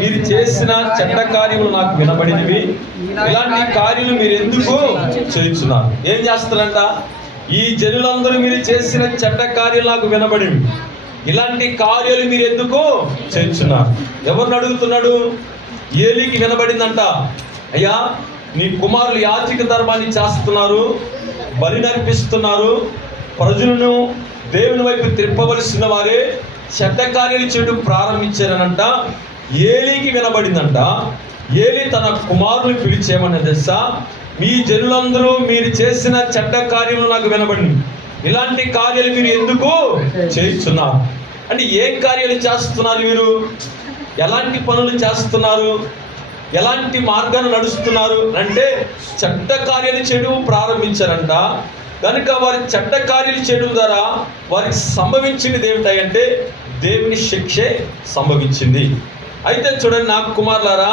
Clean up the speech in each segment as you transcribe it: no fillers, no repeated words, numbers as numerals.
మీరు చేసిన చెడ్డ కార్యములు నాకు వినబడినవి, ఇలాంటి కార్యాలు మీరు ఎందుకు చేయించున్నారు? ఏం చేస్తారంట? ఈ జనులందరూ మీరు చేసిన చెడ్డ కార్యాలు నాకు వినబడినవి, ఇలాంటి కార్యాలు మీరు ఎందుకు చేయించున్నారు? ఎవరిని అడుగుతున్నాడు? ఏలీకి వినబడిందంట, అయ్యా నీ కుమారులు యాజక ధర్మాన్ని చేస్తున్నారు, బలి నర్పిస్తున్నారు, ప్రజలను దేవుని వైపు తిప్పవలసిన వారే చెడ్డ కార్యాలు చేయడం ప్రారంభించారనంట. ఏలీకి వినబడిందంట. ఏలీ తన కుమారుని పిలిచేమన్న దశ, మీ జనులందరూ మీరు చేసిన చెడ్డ కార్యములు నాకు వినబడింది, ఇలాంటి కార్యాలు మీరు ఎందుకు చేస్తున్నారు? అంటే ఏం కార్యాలు చేస్తున్నారు మీరు? ఎలాంటి పనులు చేస్తున్నారు? ఎలాంటి మార్గాన్ని నడుస్తున్నారు అంటే చెడ్డ కార్యాలు చేయడం ప్రారంభించారంట. కనుక వారి చెడ్డ కార్యాలు చేయడం ద్వారా వారికి సంభవించినది ఏమిటంటే దేవుని శిక్షే సంభవించింది. అయితే చూడండి, నాకు కుమారులారా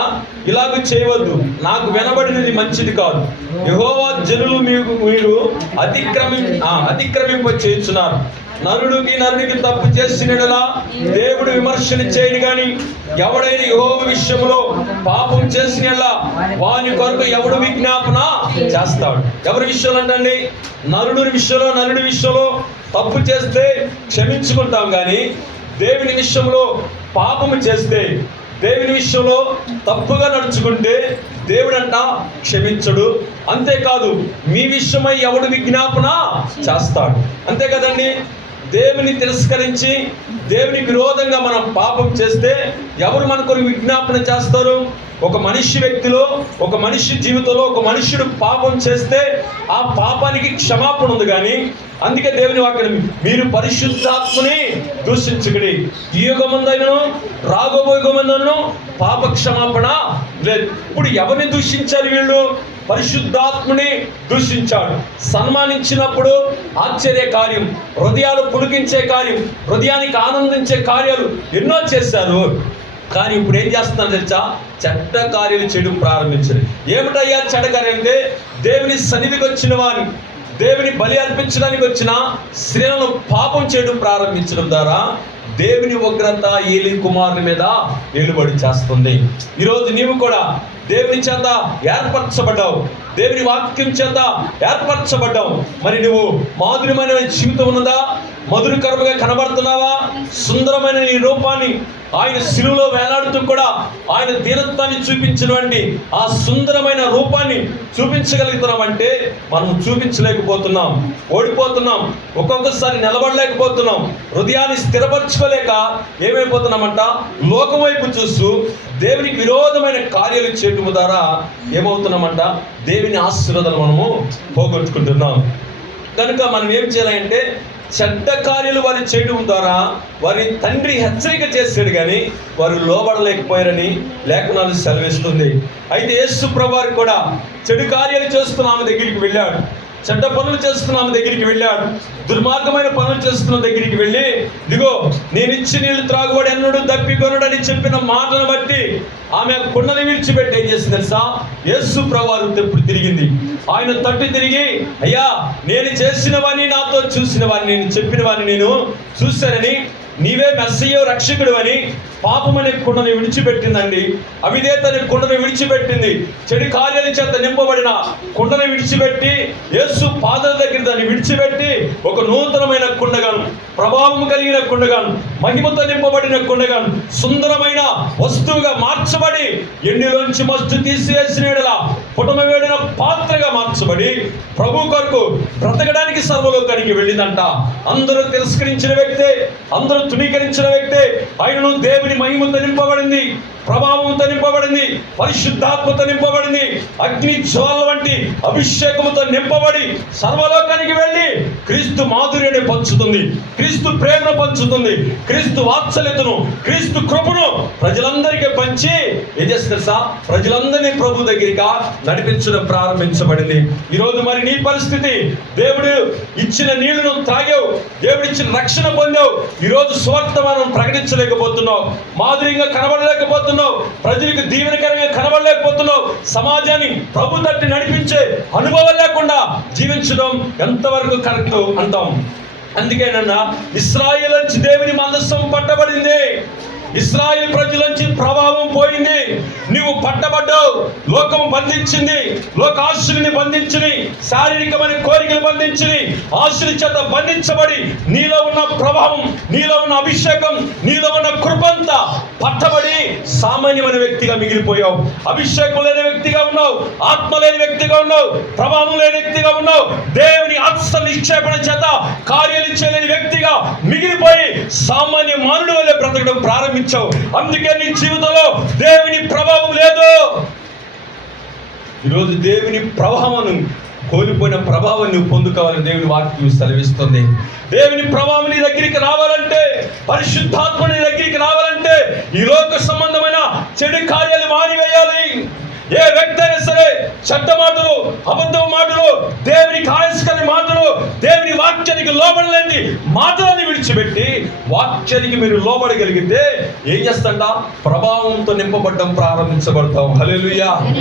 ఇలాగ చేయవద్దు, నాకు వినబడినది మంచిది కాదు. యెహోవా జనులు మీరు అతిక్రమింప చేస్తున్నారు. నరుడికి తప్పు చేసినలా దేవుడు విమర్శన చేయను గాని, ఎవడైనా యెహోవా విషయంలో పాపం చేసినలా వాని కొరకు ఎవడు విజ్ఞాపన చేస్తాడు. ఎవరి విషయంలో అంటండి? నరుడి విషయంలో తప్పు చేస్తే క్షమించుకుంటాం కానీ, దేవుని విషయంలో పాపము చేస్తే, దేవుని విషయంలో తప్పుగా నడుచుకుంటే దేవుడంట క్షమించడు. అంతేకాదు మీ విషయమై ఎవడు విజ్ఞాపన చేస్తాడు. అంతే కదండి. దేవుని తిరస్కరించి దేవునికి విరోధంగా మనం పాపం చేస్తే ఎవరు మన కొరకు విజ్ఞాపన చేస్తారు? ఒక మనిషి వ్యక్తిలో, ఒక మనిషి జీవితంలో ఒక మనుష్యుడు పాపం చేస్తే ఆ పాపానికి క్షమాపణ ఉంది కానీ, అందుకే దేవుని వాక్యం, మీరు పరిశుద్ధాత్మని దూషించుకుడి, ఈ యుగమందైనను రాబోయే యుగమందైనను పాప క్షమాపణ లేదు. ఇప్పుడు ఎవరిని దూషించారు వీళ్ళు? పరిశుద్ధాత్మని దూషించాడు. సన్మానించినప్పుడు ఆశ్చర్య కార్యం, హృదయాలు పులికించే కార్యం, హృదయానికి ఆనందించే కార్యాలు ఎన్నో చేశారు. కానీ ఇప్పుడు ఏం చేస్తున్నారు తెలుసా? చెడ్డ కార్యాలు చేయడం ప్రారంభించారు. ఏమిటయ్యా చెడ్డ కార్యం అంటే, దేవుని సన్నిధికి వచ్చిన వారిని, దేవుని బలి అర్పించడానికి వచ్చిన స్త్రీలను పాపం చేయడం ప్రారంభించడం ద్వారా దేవుని ఉగ్రత ఏలీ కుమారుని మీద ఏలుబడి చేస్తుంది. ఈరోజు నీవు కూడా దేవుని చేత ఏర్పరచబడ్డావు, దేవుని వాక్యం చేత ఏర్పరచబడ్డావు. మరి నువ్వు మాధుర్యమైన జీవితం ఉన్నదా? మధురకరముగా కనబడుతున్నావా? సుందరమైన నీ రూపాన్ని ఆయన శిలువలో వేలాడుతూ కూడా ఆయన దీనత్వాన్ని చూపించినటువంటి ఆ సుందరమైన రూపాన్ని చూపించగలుగుతున్నామంటే మనం చూపించలేకపోతున్నాం, ఓడిపోతున్నాం. ఒక్కొక్కసారి నిలబడలేకపోతున్నాం. హృదయాన్ని స్థిరపరచుకోలేక ఏమైపోతున్నామంట? లోకం వైపు చూస్తూ దేవునికి విరోధమైన కార్యాలు చేయడం ద్వారా ఏమవుతున్నామంట? దేవుని ఆశీర్వాదాలు మనము పోగొట్టుకుంటున్నాం. కనుక మనం ఏం చేయాలంటే, చెడ్డ కార్యాలు వారు చేయడం ద్వారా వారి తండ్రి హెచ్చరిక చేశాడు కానీ వారు లోబడలేకపోయారని లేఖనాలు సెలవిస్తుంది. అయితే యేసు ప్రభువు కూడా చెడు కార్యాలు చేస్తున్న ఆమె దగ్గరికి వెళ్ళాడు, చెడ్డ పనులు చేస్తున్న ఆమె దగ్గరికి వెళ్ళాడు, దుర్మార్గమైన పనులు చేస్తున్న దగ్గరికి వెళ్ళి, ఇదిగో నేను ఇచ్చి నీళ్లు త్రాగుబడి అన్నాడు దప్పికొనడు అని చెప్పిన మాటను బట్టి ఆమె కుండని విడిచిపెట్టి ఏం చేసింది తెలుసా? యేసు ప్రభువు తెప్పుడు తిరిగింది. ఆయన తప్పి తిరిగి, అయ్యా నేను చేసిన వాడిని, నాతో చూసిన వాడిని, నేను చెప్పిన వాడిని నేను చూశానని, నీవే మెస్సయ్య రక్షకుడు అని పాపం అనే కుండని విడిచిపెట్టిందండి. అవిధేయత అనే కుండని విడిచిపెట్టింది. చెడు కార్యాల చేత నింపబడిన కుండని విడిచిపెట్టి యేసు పాదాల దగ్గర దాన్ని విడిచిపెట్టి ఒక నూతనమైన కుండగాను, ప్రభావం కలిగిన కుండగాను, మహిమతో నింపబడిన కుండగాను, సుందరమైన వస్తువుగా మార్చబడి ఎండిలోంచి మస్తు తీసివేసిన పుటమ వేడిన పాత్రగా మార్చబడి ప్రభు కొరకు బ్రతకడానికి సర్వలోకానికి వెళ్ళిందంట. అందరూ తిరస్కరించిన వ్యక్తే, అందరూ తునీకరించిన వ్యక్తే ఆయనను దేవుని మహిమతో నింపబడింది, ప్రభావంతో నింపబడింది, పరిశుద్ధాత్మతో నింపబడింది, అగ్ని జ్వాల వంటి అభిషేకముతో నింపబడి సర్వలోకానికి వెళ్ళి క్రీస్తు మాధుర్యాన్ని పంచుతుంది, క్రీస్తు ప్రేమను పంచుతుంది, క్రీస్తు వాత్సల్యతను, క్రీస్తు కృపను ప్రజలందరికీ పంచి ఏం చేస్తారు సార్? ప్రజలందరినీ ప్రభు దగ్గరికి నడిపించడం ప్రారంభించబడింది. ఈరోజు మరి నీ పరిస్థితి, దేవుడు ఇచ్చిన నీళ్లను తాగావు, దేవుడు ఇచ్చిన రక్షణ పొందావు, ఈరోజు సువార్తమానం ప్రకటించలేకపోతున్నావు, మాధుర్యంగా కనబడలేకపోతున్నావు, ప్రజలకు దీవెనకరంగా కనబడలేకపోతున్నావు, సమాజాన్ని ప్రభు తట్టి నడిపించే అనుభవం లేకుండా జీవించడం ఎంతవరకు కరెక్ట్ అంటాం. అందుకేనన్నా ఇశ్రాయేలు నుంచి దేవుని మందసం పట్టబడింది, ఇశ్రాయేల్ ప్రజల నుంచి ప్రభావం పోయింది. నువ్వు పట్టబడ్డావు. లోకం బంధించింది, లోకాశుల్ని బంధించింది, శారీరకమైన కోరికలు బంధించింది, ఆశల చేత బంధించబడి నీలో ఉన్న ప్రభావం, నీలో ఉన్న అభిషేకం, నీలో ఉన్న కృపంతా పట్టబడి సామాన్యమైన వ్యక్తిగా మిగిలిపోయావు. అభిషేకం లేని వ్యక్తిగా ఉన్నావు, ఆత్మ లేని వ్యక్తిగా ఉన్నావు, ప్రభావం లేని వ్యక్తిగా ఉన్నావు. దేవుని ఆత్మ నిక్షేపణ చేత కార్యాలు చేయలేని వ్యక్తిగా మిగిలిపోయి సామాన్య మానవుడి వల్లే బ్రతకడం ప్రారంభించావు. అందుకే నీ జీవితంలో దేవుని ప్రభావం లేదు. ఈరోజు దేవుని ప్రభావం, కోల్పోయిన ప్రభావం నువ్వు పొందుకోవాలని దేవుని వాక్యం సెలవిస్తుంది. దేవుని ప్రభావం నీ దగ్గరికి రావాలంటే, పరిశుద్ధాత్మ నీ దగ్గరికి రావాలంటే ఈ లోక సంబంధమైన చెడు కార్యాలు మానివేయాలి. ఏ వ్యక్తి అయినా సరే చెడ్డ మాటలు, అబద్ధం మాటలు, దేవునికి ఆయస్కరమైన మాటలు, దేవుని వాక్యానికి లోబడలేని మాటలని విడిచిపెట్టి వాక్యానికి మీరు లోబడగలిగితే ఏం చేస్తాంట? ప్రభావంతో నింపబడడం ప్రారంభించబడతాం. హల్లెలూయా.